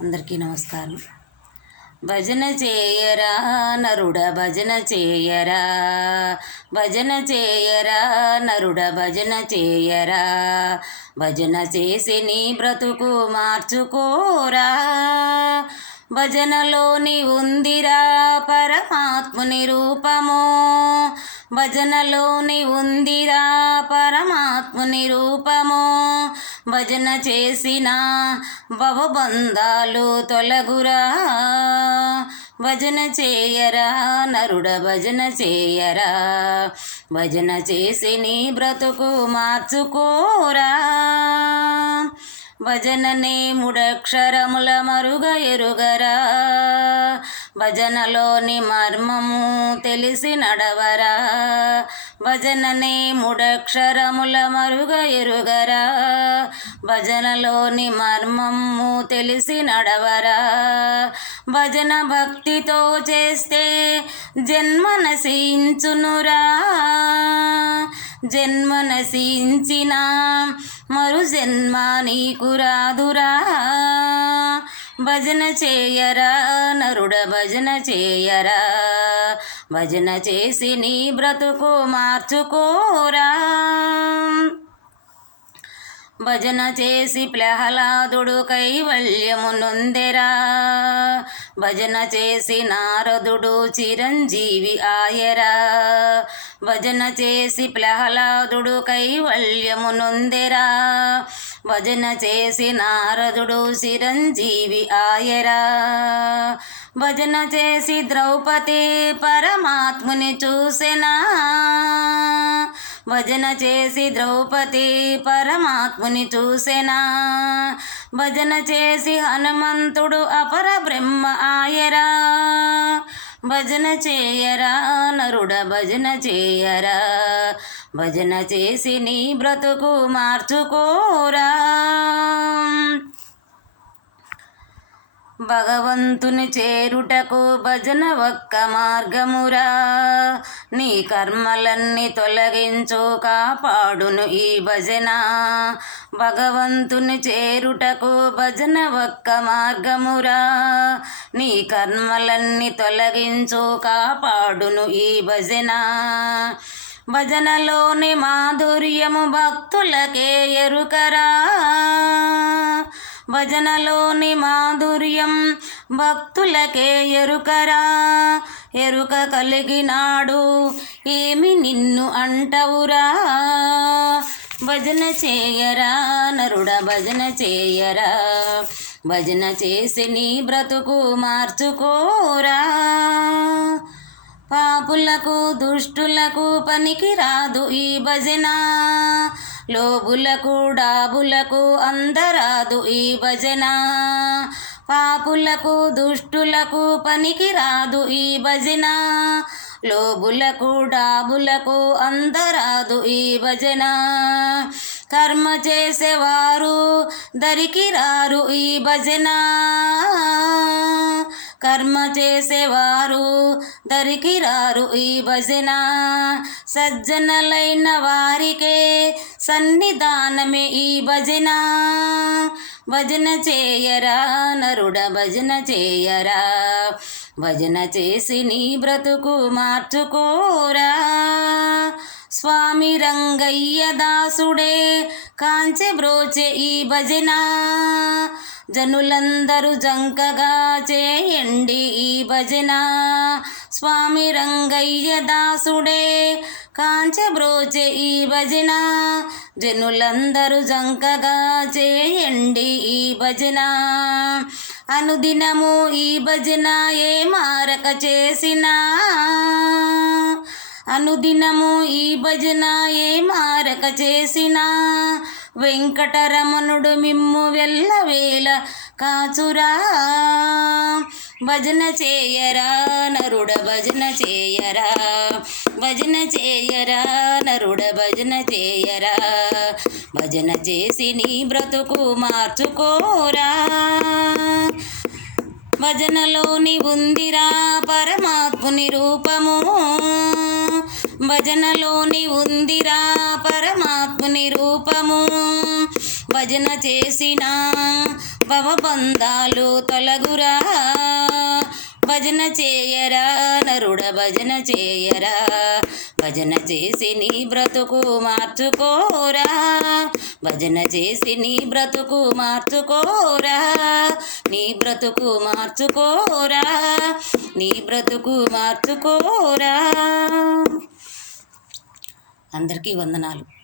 అందరికీ నమస్కారం. భజన చేయరా నరుడ భజన చేయరా, భజన చేయరా నరుడ భజన చేయరా, భజన చేసి నీ బ్రతుకు మార్చుకోరా. భజనలోని ఉందిరా పరమాత్ముని రూపము, భజనలోని ఉందిరా పరమాత్ముని రూపము. భజన చేసిన భవబంధాలు తొలగురా. భజన చేయరా నరుడ భజన చేయరా, భజన చేసి నీ బ్రతుకు మార్చుకోరా. భజననే మూడక్షరముల మరుగ ఎరుగరా, భజనలోని మర్మము తెలిసి నడవరా. భజననే మూడక్షరముల మరుగ ఎరుగరా, భజనలోని మర్మము తెలిసి నడవరా. భజన భక్తితో చేస్తే జన్మ నశించునురా, జన్మ నశించిన మరు జన్మ నీకు రాదురా. భజన చేయరా నరుడ భజన చేయరా, భజన చేసి నీ బ్రతుకు మార్చుకోరా. భజన చేసి ప్రహ్లాదుడు కైవల్యము నొందెరా, భజన చేసి నారదుడు చిరంజీవి ఆయరా. భజన చేసి ప్రహ్లాదుడు కైవల్యము నొందెరా, భజన చేసి నారదుడు చిరంజీవి ఆయరా. భజన చేసి ద్రౌపది పరమాత్ముని చూసెనా, భజన చేసి ద్రౌపది పరమాత్ముని చూసెనా. భజన చేసి హనుమంతుడు అపర బ్రహ్మ ఆయరా. భజన చేయరా నరుడ భజన చేయరా, భజన చేసి నీ బ్రతుకు మార్చుకోరా. భగవంతుని చేరుటకు భజన ఒక్క మార్గమురా, నీ కర్మలన్నీ తొలగించు కాపాడును ఈ భజన. భగవంతుని చేరుటకు భజన ఒక్క మార్గమురా, నీ కర్మలన్నీ తొలగించు కాపాడును ఈ భజన. భజనలోని మాధుర్యము భక్తులకే ఎరుకరా, భజనలోని మాధుర్యం భక్తులకే ఎరుకరా. ఎరుక కలిగినాడు ఏమి నిన్ను అంటవురా. భజన చేయరా నరుడ భజన చేయరా, భజన చేసి నీ బ్రతుకు మార్చుకోరా. పాపులకు దుష్టులకు పనికి రాదు ఈ భజన, లోబులకు డాబులకు అందరాదు ఈ భజన. పాపులకు దుష్టులకు పనికి రాదు ఈ భజన, లోబులకు డాబులకు అందరాదు ఈ భజన. కర్మ చేసేవారు దరికి రారు ఈ భజన, కర్మ చేసేవారు దరికి రారు ఈ భజన. సజ్జనులైన వారికే సన్నిధానమే ఈ భజన. భజన చేయరా నరుడ భజన చేయరా, భజన చేసి నీ బ్రతుకు మార్చుకోరా. స్వామి రంగయ్య దాసుడే కాంచె బ్రోచే ఈ భజన, జనులందరూ జంకగా చేయండి ఈ భజన. స్వామి రంగయ్య దాసుడే కాంచె బ్రోచే ఈ భజన, జనులందరూ జంకగా చేయండి ఈ భజన. అనుదినము ఈ భజన ఏ మారక చేసినా, అనుదినము ఈ భజన ఏ మారక చేసినా, వెంకటరమణుడు మిమ్ము వెళ్ళవేళ కాచురా. భజన చేయరా నరుడ భజన చేయరా, భజన చేయరా నరుడ భజన చేయరా, భజన చేసి నీ బ్రతుకు మార్చుకోరా. భజనలోని ఉందిరా పరమాత్ముని రూపము, భజనలోని ఉందిరా పరమాత్ముని రూపము. భజన చేసిన భవబంధాలు తొలగురా భజన చేయరా నరుడ భజన చేయరా భజన చేసి నీ బ్రతుకు మార్చుకోరా భజన చేసి నీ బ్రతుకు మార్చుకోరా నీ బ్రతుకు మార్చుకోరా నీ బ్రతుకు మార్చుకోరా. అందరికీ వందనాలు.